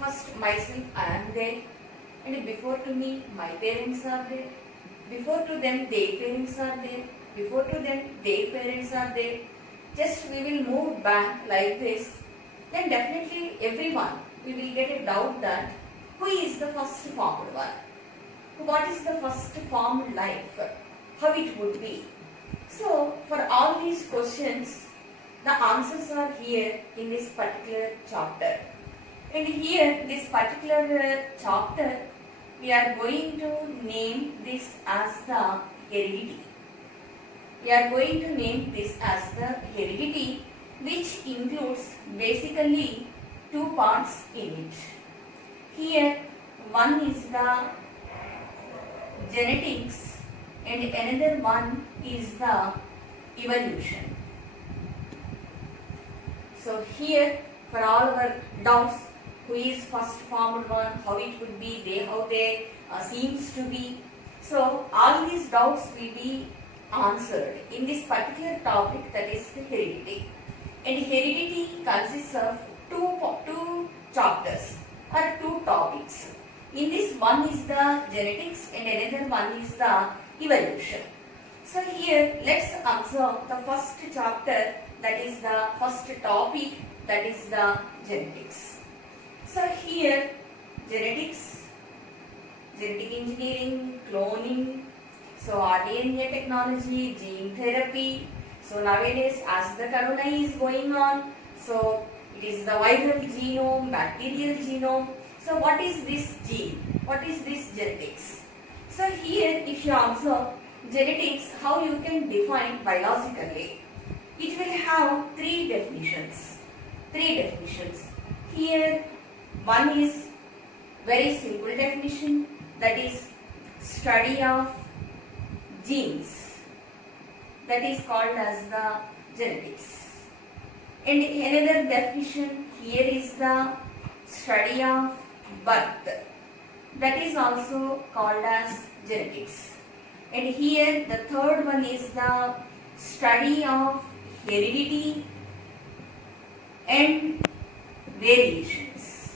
first myself I am there, and before to me my parents are there, before to them their parents are there, before to them their parents are there. Just we will move back like this, then definitely everyone we will get a doubt that who is the first formed one? What is the first formed life? How it would be? So for all these questions, the answers are here in this particular chapter. And here, this particular chapter, we are going to name this as the heredity. We are going to name this as the heredity, which includes basically two parts in it. Here, one is the genetics and another one is the evolution. So here, for all our doubts, who is first formed one, how it would be, how they seems to be. So all these doubts will be answered in this particular topic, that is the heredity. And heredity consists of two chapters or two topics. In this, one is the genetics and another one is the evolution. So here let's observe the first chapter, that is the first topic, that is the genetics. So here genetics, genetic engineering, cloning, so RNA technology, gene therapy. So nowadays as the corona is going on, so it is the viral genome, bacterial genome. So what is this gene? What is this genetics? So here if you observe genetics, how you can define biologically, it will have three definitions. Here one is very simple definition, that is study of genes, that is called as the genetics. And another definition here is the study of birth, that is also called as genetics. And here the third one is the study of heredity and variations.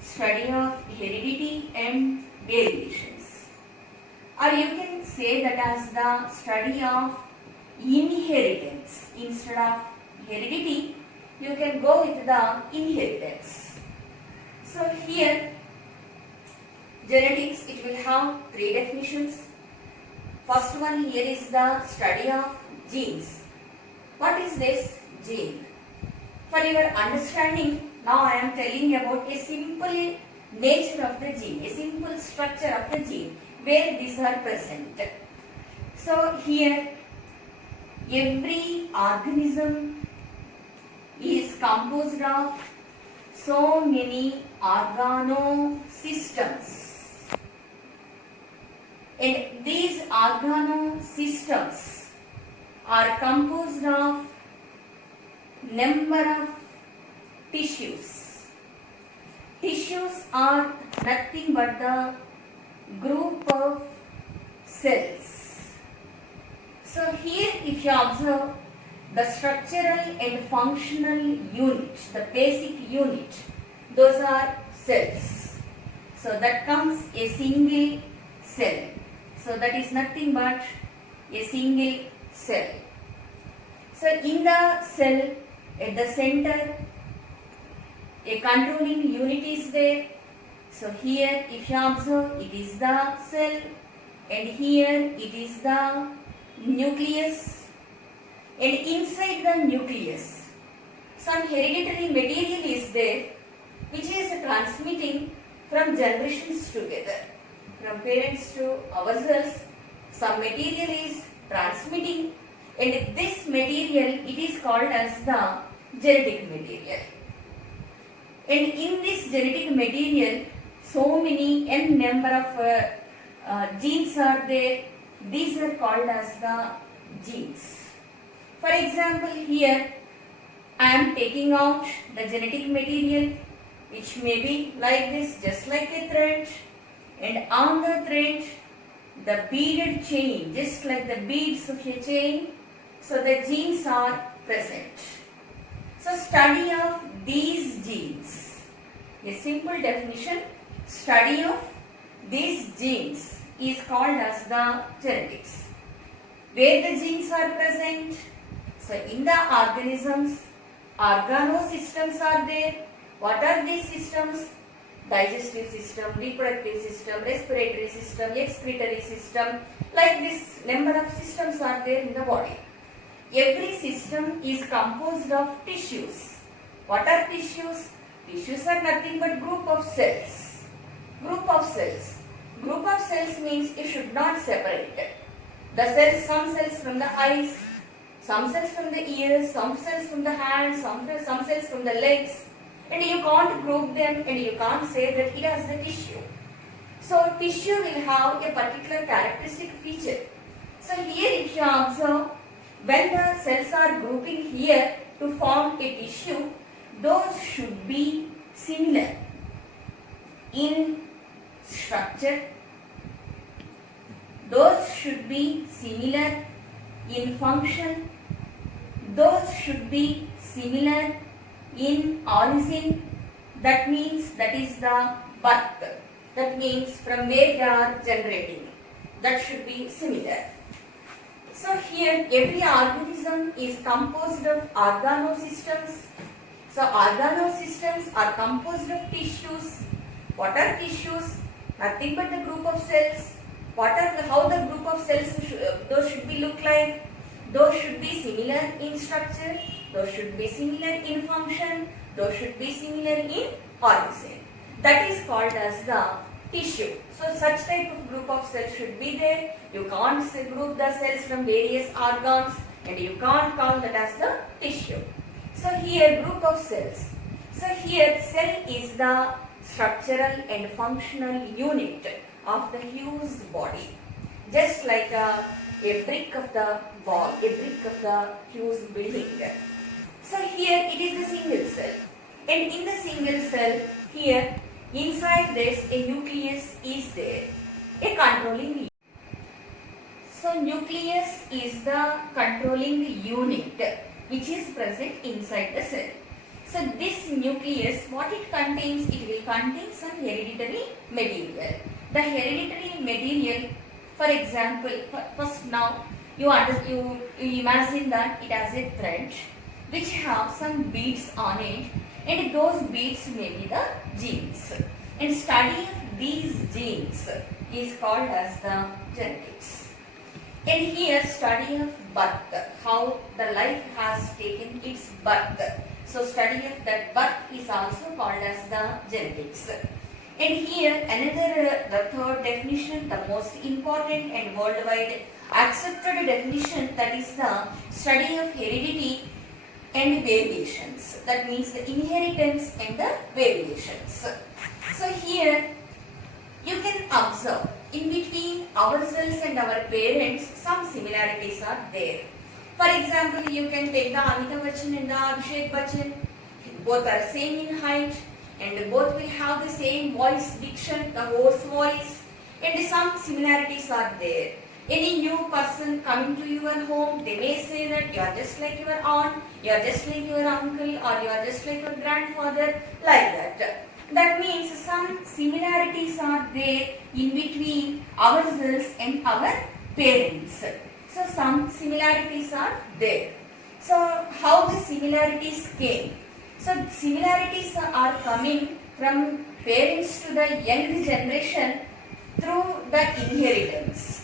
Study of heredity and variations. Or you can say that as the study of inheritance. Instead of heredity, you can go with the inheritance. So here, genetics, it will have three definitions. First one here is the study of genes. What is this gene? For your understanding, now I am telling about a simple nature of the gene, a simple structure of the gene, where these are present. So here, every organism is composed of so many organosystems. And these organosystems are composed of number of tissues. Tissues are nothing but the group of cells. So here if you observe the structural and functional unit, the basic unit, those are cells. So that comes a single cell. So that is nothing but a single cell. So in the cell, at the center, a controlling unit is there. So here if you observe, it is the cell, and here it is the nucleus, and inside the nucleus some hereditary material is there, which is transmitting from generations together, from parents to ourselves. Some material is transmitting, and this material, it is called as the genetic material. And in this genetic material, so many n number of genes are there. These are called as the genes. For example, here I am taking out the genetic material, which may be like this, just like a thread, and on the thread the beaded chain, just like the beads of a chain. So the genes are present. So study of these genes, A simple definition, study of these genes is called as the genetics. Where the genes are present? So in the organisms, organosystems are there. What are these systems? Digestive system, reproductive system, respiratory system, excretory system. Like this, number of systems are there in the body. Every system is composed of tissues. What are tissues? Tissues are nothing but group of cells. Group of cells. Group of cells means you should not separate the cells, some cells from the eyes, some cells from the ears, some cells from the hands, some cells from the legs, and you can't group them and you can't say that it has the tissue. So tissue will have a particular characteristic feature. So here if you observe, when the cells are grouping here to form a tissue, those should be similar in structure, those should be similar in function, those should be similar in origin. That means that is the birth. That means from where they are generating. That should be similar. So here every organism is composed of organosystems. So organosystems are composed of tissues. What are tissues? Nothing but the group of cells. How the group of cells those should be look like? Those should be similar in structure. Those should be similar in function. Those should be similar in origin. That is called as the tissue. So such type of group of cells should be there. You can't group the cells from various organs and you can't call that as the tissue. So here group of cells. So here cell is the structural and functional unit of the huge body. Just like a brick of the wall, a brick of the huge building. So here it is the single cell. And in the single cell, here inside this a nucleus is there, a controlling unit. So nucleus is the controlling unit which is present inside the cell. So this nucleus, what it contains? It will contain some hereditary material. The hereditary material, for example, first now you imagine that it has a thread which have some beads on it, and those beads may be the genes. And study of these genes is called as the genetics. And here study of birth, how the life has taken its birth. So study of that birth is also called as the genetics. And here another, the third definition, the most important and worldwide accepted definition, that is the study of heredity and variations. That means the inheritance and the variations. So here you can observe in between ourselves and our parents some similarities are there. For example, you can take the Amitabh Bachchan and the Abhishek Bachchan. Both are same in height and both will have the same voice diction, the hoarse voice, and some similarities are there. Any new person coming to your home, they may say that you are just like your aunt, you are just like your uncle, or you are just like your grandfather, like that. That means some similarities are there in between ourselves and our parents. So some similarities are there. So how the similarities came? So similarities are coming from parents to the young generation through the inheritance.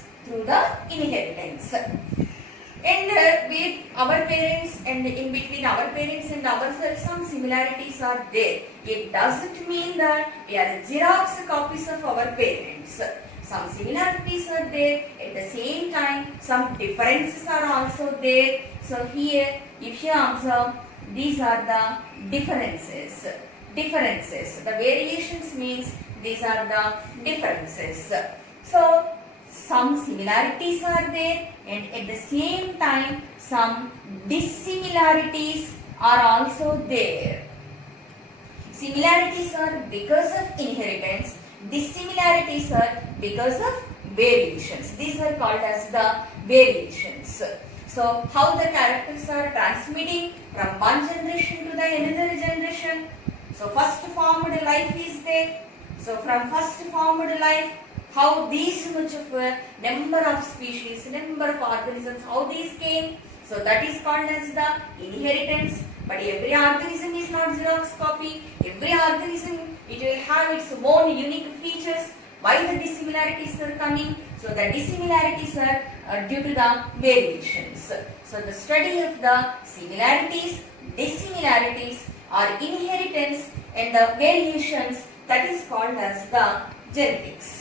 And with our parents and in between our parents and ourselves, some similarities are there. It doesn't mean that we are Xerox copies of our parents. Some similarities are there. At the same time, some differences are also there. So here, if you observe, these are the differences. The variations means these are the differences. So some similarities are there, and at the same time some dissimilarities are also there. Similarities are because of inheritance, dissimilarities are because of variations. These are called as the variations. So how the characters are transmitting from one generation to the another generation. So first formed life is there. So from first formed life, how these much of a number of species, number of organisms, how these came. So that is called as the inheritance. But every organism is not Xerox copy. Every organism, it will have its own unique features. Why the dissimilarities are coming? So the dissimilarities are due to the variations. So the study of the similarities, dissimilarities or inheritance and the variations, that is called as the genetics.